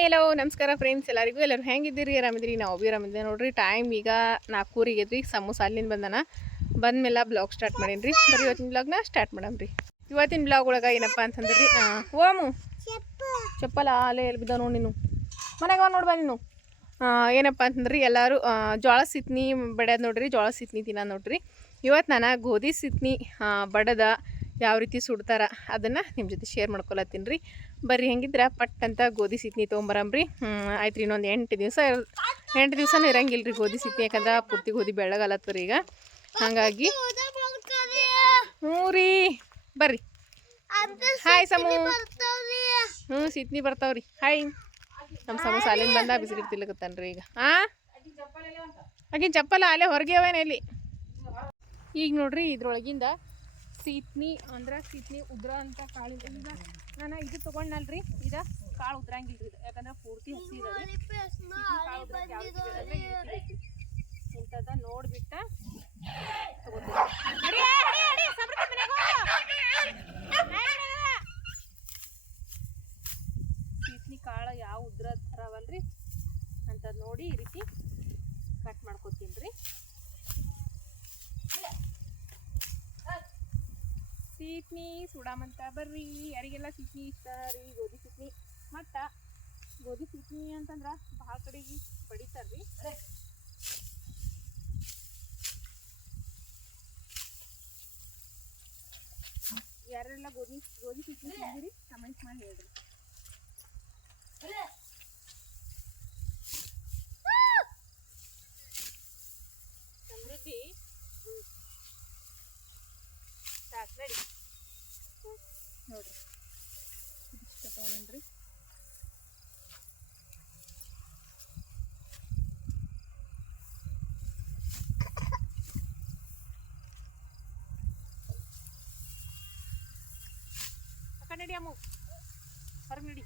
Hi hello ನಮಸ್ಕಾರ friends, ಎಲ್ಲರೂ ಹೆಂಗಿದ್ದೀರಿ? ಆರಾಮಿದ್ದೀರಿ? ನಾವು ಭೀ ಆರಾಮಿದ್ದೆ ನೋಡ್ರಿ. ಟೈಮ್ ಈಗ 4:00 ಐತ್ರಿ. ಸಮೂಸ ಅಲ್ಲಿಂದ ಬಂದ್ಮೇಲೆ ಬ್ಲಾಗ್ ಸ್ಟಾರ್ಟ್ ಮಾಡೀನಿ. ಬರೀ ಇವತ್ತಿನ ಬ್ಲಾಗ್ನ ಸ್ಟಾರ್ಟ್ ಮಾಡಮ್ರಿ. ಇವತ್ತಿನ ಬ್ಲಾಗ್ ಒಳಗೆ ಏನಪ್ಪ ಅಂತಂದ್ರಿ, ಓಮು ಚಪ್ಪಲ ಅಲ್ಲೇ ಎಲ್ಲಿ ಬಿದ್ದ ನೋಡಿ, ನೀನು ಮನೆಗೆ ನೋಡ್ಬಾ ನೀನು. ಏನಪ್ಪ ಅಂತಂದ್ರಿ, ಎಲ್ಲರೂ ಜೋಳ ಸಿತ್ನಿ ಬಡ್ಯದ ನೋಡ್ರಿ, ಜೋಳ ಸಿತ್ನಿ ತಿನ್ನ ನೋಡ್ರಿ. ಇವತ್ತು ನಾನು ಗೋಧಿ ಸಿತ್ನಿ ಬಡದ ಯಾವ ರೀತಿ ಸುಡ್ತಾರ ಅದನ್ನು ನಿಮ್ಮ ಜೊತೆ ಶೇರ್ ಮಾಡ್ಕೊಳತ್ತೀನಿ ರೀ. ಬರ್ರಿ ಹೆಂಗಿದ್ರೆ ಪಟ್ ಅಂತ ಗೋಧಿ ಸಿತ್ನಿ ತೊಗೊಂಬರಂಬ್ರಿ. ಆಯ್ತು ರೀ, ಇನ್ನೊಂದು 8 ದಿವಸನೂ ಇರಂಗಿಲ್ಲ ರೀ ಗೋಧಿ ಸಿತ್ನಿ, ಯಾಕಂದ್ರೆ ಪೂರ್ತಿ ಗೋಧಿ ಬೆಳ್ಳಗಲತ್ತವ ರೀ ಈಗ. ಹಾಗಾಗಿ ಹ್ಞೂ ರೀ, ಬರ್ರಿ. ಹಾಯ್ ಸಮೂ. ಸಿತ್ನಿ ಬರ್ತಾವ್ರಿ. ಹಾಯ್. ನಮ್ಮ ಸಮೂಸ ಅಲ್ಲಿಂದ ಬಂದ ಬಿಸ್ಕಿಟ್ ತಿಲ್ಲಕತ್ತಾನ್ರಿ ಈಗ. ಆಕಿನ ಚಪ್ಪಲ ಅಲ್ಲೇ ಹೊರಗೆ ಅವೇನಲ್ಲಿ. ಈಗ ನೋಡ್ರಿ, ಇದ್ರೊಳಗಿಂದ ಸೀತ್ನಿ ಅಂದ್ರೆ ಸೀತ್ನಿ ಉದ್ರ ಅಂತ ಕಾಳು. ಈಗ ನಾನು ಇದು ತೊಗೊಂಡ್ನಲ್ರಿ, ಇದು ಕಾಳು ಉದ್ರಂಗಿಲ್ಲ ರೀ, ಯಾಕಂದ್ರೆ ಪೂರ್ತಿ ಹಸಿ ಇಂಥದ್ದು ನೋಡ್ಬಿಟ್ಟ ಸೀತ್ನಿ ಕಾಳು ಯಾವ ಉದ್ರ ಥರವಲ್ರಿ ಅಂಥದ್ದು ನೋಡಿ ಈ ರೀತಿ ಕಟ್ ಮಾಡ್ಕೊತೀನಿ ರೀ. ಸೀತ್ನಿ ಸುಡಾಮಂತ ಬರ್ರಿ. ಯಾರಿಗೆಲ್ಲ ಸೀತ್ನಿ ಇಷ್ಟ ರೀ, ಗೋಧಿ ಸೀತ್ನಿ. ಮತ್ತು ಗೋಧಿ ಸೀತ್ನಿ ಅಂತಂದ್ರೆ ಭಾಳ ಕಡೆಗೆ ಬಡಿತಾರ್ರಿ. ಯಾರೆಲ್ಲ ಗೋಧಿ ಸೀತ್ನಿ ತಿಂದಿರಿ ಕಮೆಂಟ್ ಮಾಡಿ ಹೇಳ್ರಿ. ಸಮೃದ್ಧಿ ಸಾಕು ರೆಡಿ ನೋಡ್ರಿ. ಇಷ್ಟ ತೊಗೊಂಡ್ರಿ. ಅಕ್ಕ ನಡಿ ಅಮ್ಮ, ಹೊರಗೆ ನಡಿ.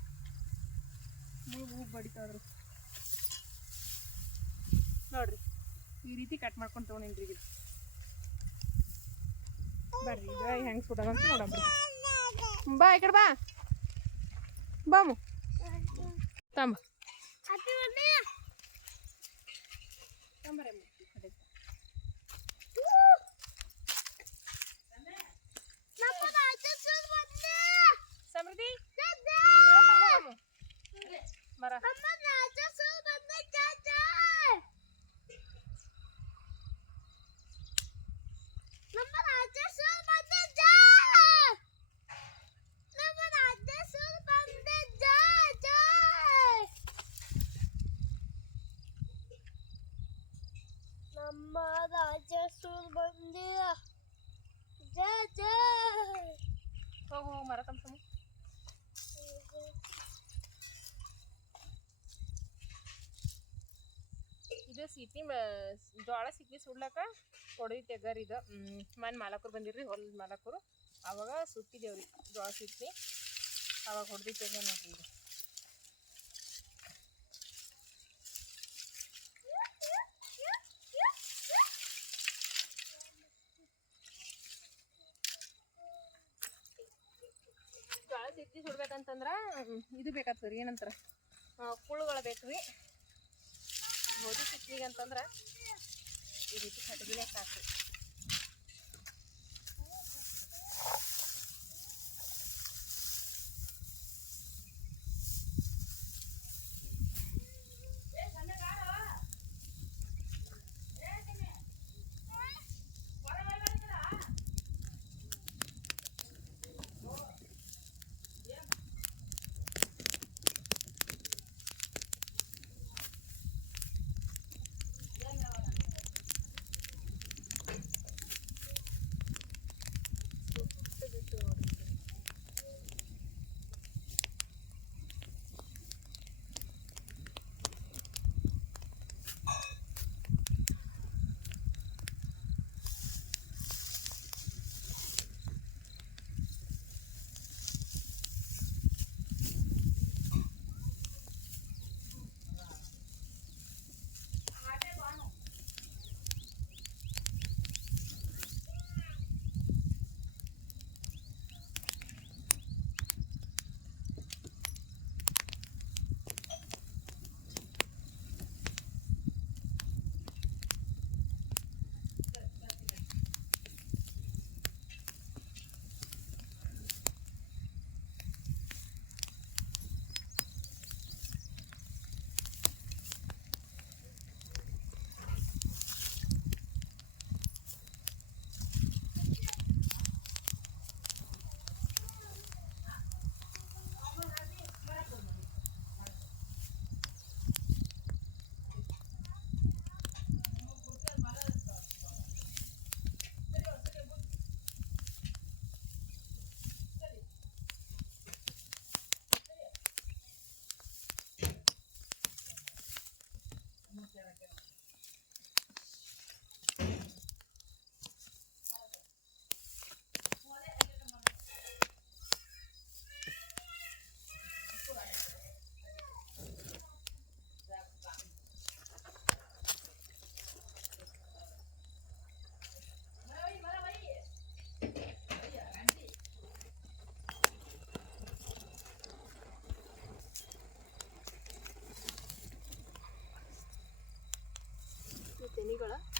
ಹೂ ಬಡಿತಾವ್ರಿ ನೋಡ್ರಿ. ಈ ರೀತಿ ಕಟ್ ಮಾಡ್ಕೊಂಡು ತೊಗೊಂಡಿನ್ರಿ. ಈಗ ಬರ್ರಿ, ಈಗ ಹೆಂಗೆ ಸುಡೋದಂತ ನೋಡಮ್ರಿ. ಬಾ ಈ ಕಡೆ ಬಾ, ಬಾಮು ತಂಬ ತಂಬರೇ ಸಮೃದ್ಧಿ ಮರ ನಮ್ಮ ರಾಜಸೂರ್ ಬಂದಿರ. ಜಯ ಜಯ. ಹೋಗು ಮರ ತಂಬ. ಇದು ಸೀತ್ನಿ ಜೋಳ ಸಿತ್ನಿ ಸುಡ್ಲಕ್ಕ ಕೊಡವಿ ತೆಗರ್. ಇದು ಮನೆ ಮಾಲಕರು ಬಂದಿರ್ರಿ, ಹೊಲದ ಮಾಲಕರು. ಅವಾಗ ಸುಟ್ಟಿದ್ದೇವ್ರಿ ಜೋಳ ಸಿತ್ನಿ. ಅವಾಗ ಹೊಡೆದಿ ತೆಗ ನೋಡ್ರಿ. ಇದು ಜೋಳ ಸಿತ್ನಿ ಸುಡ್ಬೇಕಂತಂದ್ರೆ ಇದು ಬೇಕಾಗ್ತದೆ, ಏನಂತಾರೆ ಕುಳುಗಳು ಬೇಕ್ರಿ. ಗೋಧಿ ಸಿತ್ನಿಗೆ ಅಂತಂದ್ರೆ ಈ ರೀತಿ ಕಟ್ಟಿಗೆನೇ ಸಾಕು.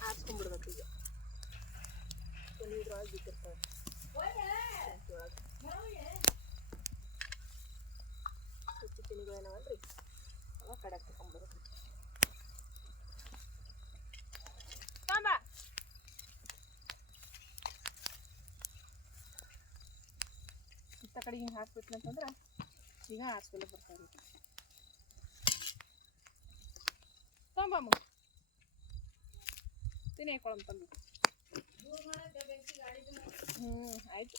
ಆರಿಸ್ಕೊಂಡ್ಬಿಡ್ಬೇಕು ಈಗ ಇದ್ರೊಳಗೆ ಬಿದ್ದಿರ್ತಾವೆ ಸುತ್ತಿ ತಿನಿಗಳೇನವಲ್ರಿ ಅವಾಗ ಕಡೆಗೆ ತಗೊಂಡ್ಬಿಡ್ಬೇಕು ಸುತ್ತ ಕಡೆ ಹಿಂಗೆ ಹಾಕ್ಬಿಟ್ನಂತಂದ್ರೆ ಈಗ ಆರಿಸ್ಕೊಳ್ಳಿ ಬರ್ತಾವೆ ತಂಬಮ್ಮ ತಿನ್ನಿ ಹಾಕೊಳಮ್ ತಂದು ಆಯ್ತು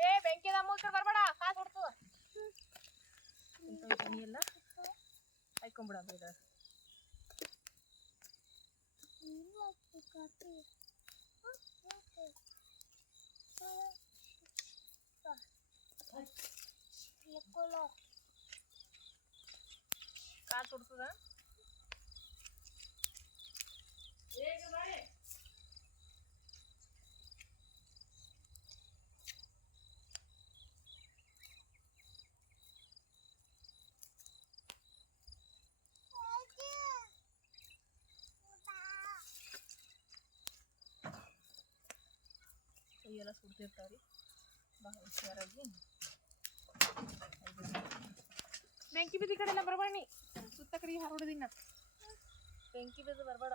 ಏ ಬೆಂಕಿ ಮೂಲ್ಕರ್ ಬರ್ಬೇಡ ಕಾಸು ಹೊಡ್ತದ ತನಿ ಎಲ್ಲ ಹಾಕೊಂಡ್ಬಿಡಮ್ಮ ಇದು ಕಾಸು ಹೊಡ್ತದ ಕೈಯೆಲ್ಲ ಸುಡ್ತಿರ್ತಾವ್ರಿ ಭಾಳ ಹುಷಾರಾಗಿ ಬೆಂಕಿ ಬಿದ್ದ ಕಡೆ ಎಲ್ಲ ಬರಬೇಡಿ ಸುತ್ತ ಕಡೆ ಹರಡಿದಿನ ಬೆಂಕಿ ಬಿದ್ದು ಬರಬೇಡ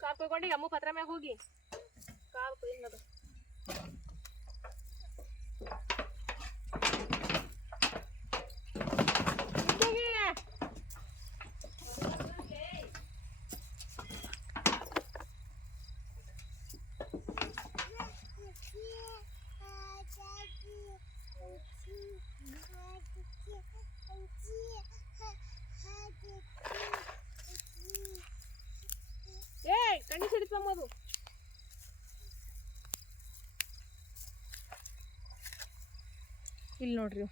ಕಾಲ್ ಕೊಯ್ಕೊಂಡು ಅಮ್ಮ ಪತ್ರ ಮ್ಯಾಗ ಹೋಗಿ ಕಾಲ್ ಕೊಯ್ಯದು ಏಯ್ ಕಣ್ಣಿ ಸಿಡಿತಮ್ಮದು ಇಲ್ಲಿ ನೋಡ್ರಿ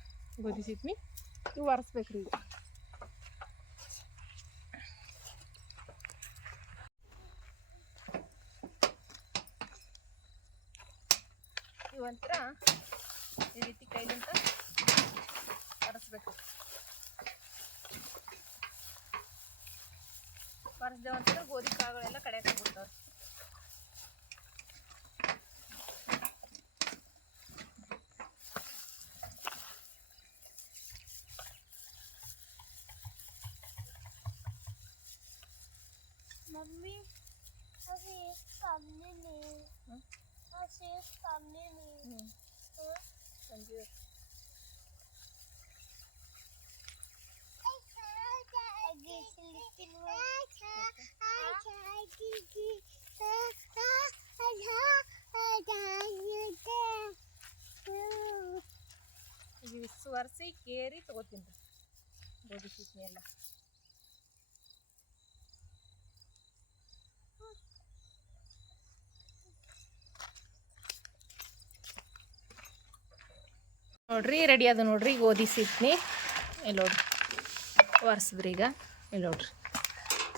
ಗೋಧಿ ಸಿಟ್ನಿ ಇವು ಒರೆಸ್ಬೇಕ್ರಿ ಈಗ ಇವಂತರ ಈ ರೀತಿ ಕೈಲಿಂದ ಒರೆಸ್ಬೇಕು ಒರೆಸ್ದೇವಂತಂದ್ರೆ ಗೋಧಿ ಕಾಳುಗಳೆಲ್ಲ ಕಡೆಯಾಗಿ ಬಿಡ್ತಾವೆ मम्मी अभी सामने नहीं ऐसे सामने नहीं संजू ಈಗ ಒರೆಸಿ ಕೇರಿ ತಗೋತೀನಿ ಗೋಧಿ ಸಿಟ್ನಿ ಎಲ್ಲ ನೋಡ್ರಿ ರೆಡಿ ಅದು ನೋಡ್ರಿ ಗೋಧಿ ಸಿಟ್ನಿ ಇಲ್ಲಿ ನೋಡ್ರಿ ಒರೆಸಿದ್ರಿ ಈಗ ಇಲ್ಲಿ ನೋಡ್ರಿ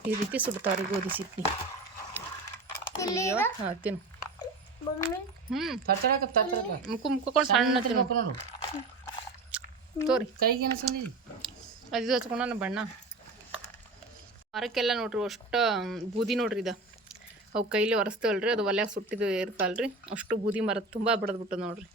ಈ ರೀತಿ ಸುಡ್ತಾವ್ರಿ ಗೋಧಿ ಸಿಟ್ನಿ ಹಾಂ ತಿನ್ನು मम्मी ಮುಕ್ಕೊಂಡು ಸಣ್ಣ ತಿನ್ನು ತೋರಿ ಕೈಗೆ ಅನ್ಸಂದಿರಿ ಅದು ಹಚ್ಕೊಂಡ ಬಣ್ಣ ಮರಕ್ಕೆಲ್ಲ ನೋಡ್ರಿ ಅಷ್ಟು ಬೂದಿ ನೋಡ್ರಿ ಇದು ಅವು ಕೈಲಿ ಒರೆಸ್ತೇವಲ್ರಿ ಅದು ಒಲೆಯಾಗ ಸುಟ್ಟಿದ್ದು ಇರ್ತಲ್ರಿ ಅಷ್ಟು ಬೂದಿ ಮರದ ತುಂಬ ಬಡ್ದು ಬಿಟ್ಟದ ನೋಡ್ರಿ